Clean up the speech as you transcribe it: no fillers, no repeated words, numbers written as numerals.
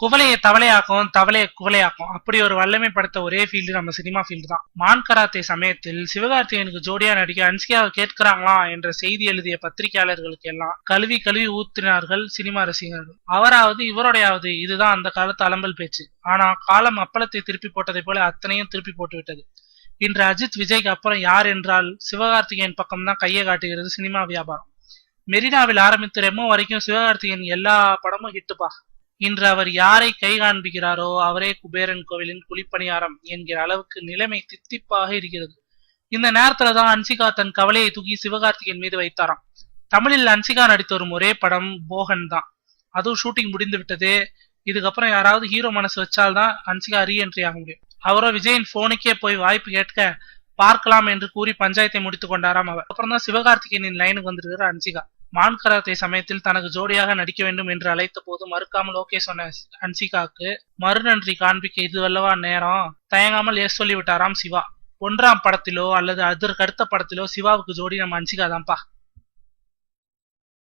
குவளையை தவளையாக்கும், தவளையை குவளையாக்கும். அப்படி ஒரு வல்லமை படைத்த ஒரே ஃபீல்டு நம்ம சினிமா ஃபீல்டு தான். மான் கராத்தே சமயத்தில் சிவகார்த்திகேயனுக்கு ஜோடியா நடிக்க அன்சிகாவை கேட்கிறாங்களா என்ற செய்தி எழுதிய பத்திரிகையாளர்களுக்கு எல்லாம் கழுவி கழுவி ஊத்தினார்கள் சினிமா ரசிகர்கள். அவராவது இவருடையாவது இதுதான் அந்த காலத்து அலம்பல் பேச்சு. ஆனா காலம் அப்பளத்தை திருப்பி போட்டதை போல அத்தனையும் திருப்பி போட்டு விட்டது. இன்று அஜித் விஜய்க்கு அப்புறம் யார் என்றால் சிவகார்த்திகேயன் பக்கம் தான் கையை காட்டுகிறது சினிமா வியாபாரம். மெரினாவில் ஆரம்பித்து ரெமோ வரைக்கும் சிவகார்த்திகேயன் எல்லா படமும் ஹிட்டுப்பா. இன்று அவர் யாரை கை காண்பிக்கிறாரோ அவரே குபேரன் கோவிலின் குழிப்பணியாரம் என்கிற அளவுக்கு நிலைமை தித்திப்பாக இருக்கிறது. இந்த நேரத்துலதான் அன்சிகா தன் கவலையை தூக்கி சிவகார்த்திகேயன் மீது வைத்தாராம். தமிழில் அன்சிகா நடித்து வரும் ஒரே படம் போகன் தான். அதுவும் ஷூட்டிங் முடிந்து விட்டது. இதுக்கப்புறம் யாராவது ஹீரோ மனசு வச்சால்தான் அன்சிகா ரீஎன்ட்ரி ஆக முடியும். அவரோ விஜயின் போனுக்கே போய் வாய்ப்பு கேட்க பார்க்கலாம் என்று கூறி பஞ்சாயத்தை முடித்துக் கொண்டாராம். அவர் அப்புறம் தான் சிவகார்த்திகேயனின் லைனுக்கு வந்திருக்கிற அன்சிகா. மான் கராத்தே சமயத்தில் தனக்கு ஜோடியாக நடிக்க வேண்டும் என்று அழைத்த போது மறுக்காமல் ஓகே சொன்ன அன்சிகாவுக்கு மறுநன்றி காண்பிக்க இது அல்லவா நேரம், தயங்காமல் எஸ் சொல்லிவிட்டாராம் சிவா. 1ஆம் படத்திலோ அல்லது அதற்கு அடுத்த படத்திலோ சிவாவுக்கு ஜோடி நம்ம அன்சிகா தான்ப்பா.